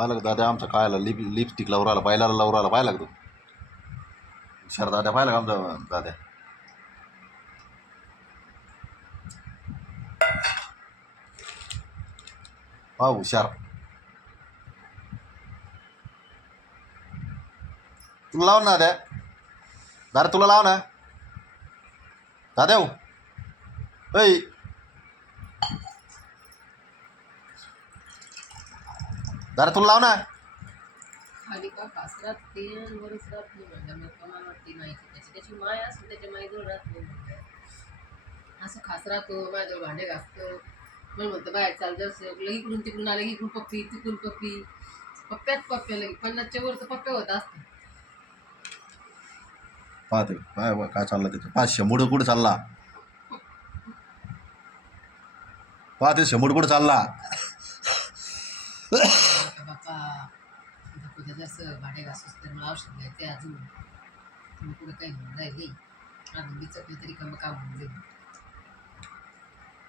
पाहिलं का दादा आमचा कायला लिपस्टिक लावून राहिला, बायलाला लावून राहिला, पाहिला का तू हुशार दादा, पाहिला का आमचा दादा. हा हुशार. तुला लाव ना दादा, दादा तुला लाव ना दादा. ऐ दादा तुला लाव ना. खाली का कासरात ते वरच राहत नाही म्हणजे मग मला वाटते नाही त्याची माय असते त्याच्या मायजवळ राहत नाही म्हणजे असं खास राहतो माझ्याजवळ भांडे घासतो. मग म्हणतं बाहेर चाल जर इकडून तिकडून आलं की इकडून पप्पी तिकडून पप्पी, पप्प्यात पप्प्या लगे 50च्या वर तर पप्प्या होत असतात. पाहते काय काय चाललं त्याचं. 500 कुठं चालला, पाहते 100 कुठं चालला. बाप्पा कुठं जसं भांडे घासूस तर मला औषध घ्यायचे अजून तुम्ही कुठं काही म्हणून राहिली अजून बिचकलं तरी कमी काम होऊन जाईल.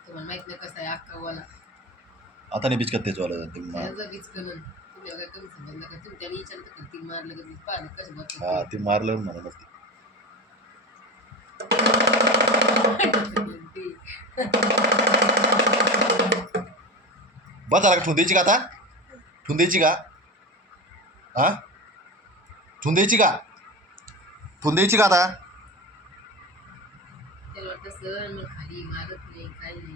तुम्हाला माहित नाही कसं आहे अक्कावाला आता नाही बिचकत तेच वाला त्याचं बिचकलं तुम्ही काय कमी समजलं का तुम्ही त्याने विचारलं तर ती मारलं का पाहिलं कसं बघतो. हा ते मारलं म्हणून नसते. बस झाला का, ठेवून द्यायची का आता, ठेवून द्यायची का, हा ठेवून द्यायची का, ठेवून द्यायची का आता. त्याला वाटतं सर मग खाली मारत नाही काय नाही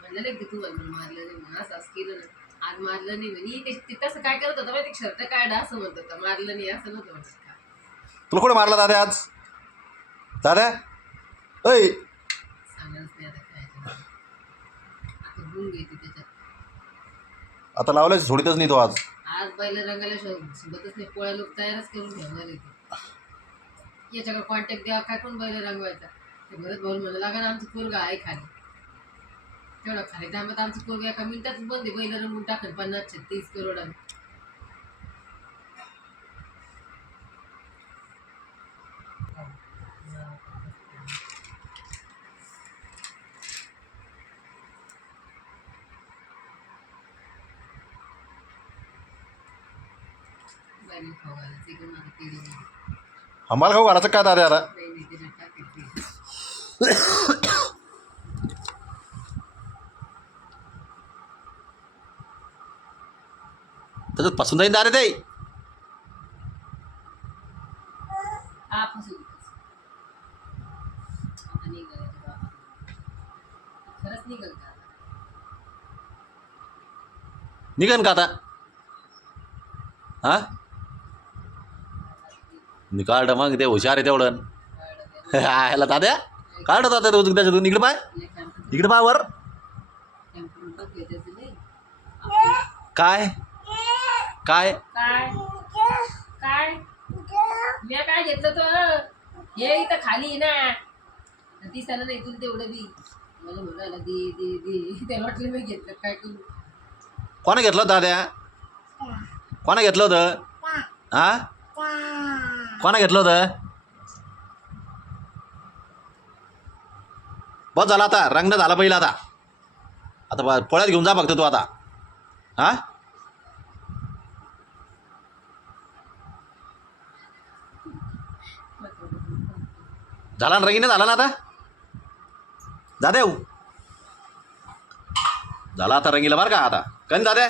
म्हणलं नाही की तुम्हाला मला मारलं नाही म्हणून असं केलं ना आज मारलं नाही म्हणे ते तसं काय करत होतं माहिती शर्ट काढ असं म्हणत होतं मारलं नाही असं नव्हतं म्हणत का. तुला कोणी मारला दादा आज, दादा ऐ सांगायच नाही आता काय आता गुण घेते त्याच्यात. आता लावल्याच सोडीतच नाही तो आज. आज बैल रंगायला सोबतच नाही पोळ्या लोक तयारच करून ठेवणार येते याच्याकडे कॉन्टॅक्ट द्यावा काय कोण बैल रंगवायचा ते भरत भाऊ म्हणलं लागा ना आमचं पोरग आहे खाली तेवढं खाली टायमात आमचं पोरग एका मिनिटातच बंद बैल रंगून टाकेल 50-30 करोडांनी. बैल खाऊ घालायचं इकडून आता केली आम्हाला खाऊ घालायचं काय दादा आता. नाही त्याच्यात टाकायची त्याच्यात पासून जाईन दादा ते. हा फसून आता निघाल खरंच निघाल का निघन का आता, हा काढ मग ते हुशार आहे तेवढं. ह्याला दाद्या काढ दादा त्याच्यातून. इकडे पाय, इकडे पाय वर. काय काय काय काय मी काय घेतलं तो हे इथं खाली ना दिसायला नाही तुला तेवढं बी मला म्हणाला दे दे दे त्याला वाटलं मी घेतलं काय करू. कोणा घेतलं होतं दाद्या, कोणा घेतलं होतं, हा कोणा घेतलं होतं. बस झाला आता, रंग झाला पहिला आता. आता पोळ्यात घेऊन जा फक्त तू आता, हा झाला ना, रंगीने झाला ना आता दादा. झाला आता रंगीला बरं का आता, कन दादा.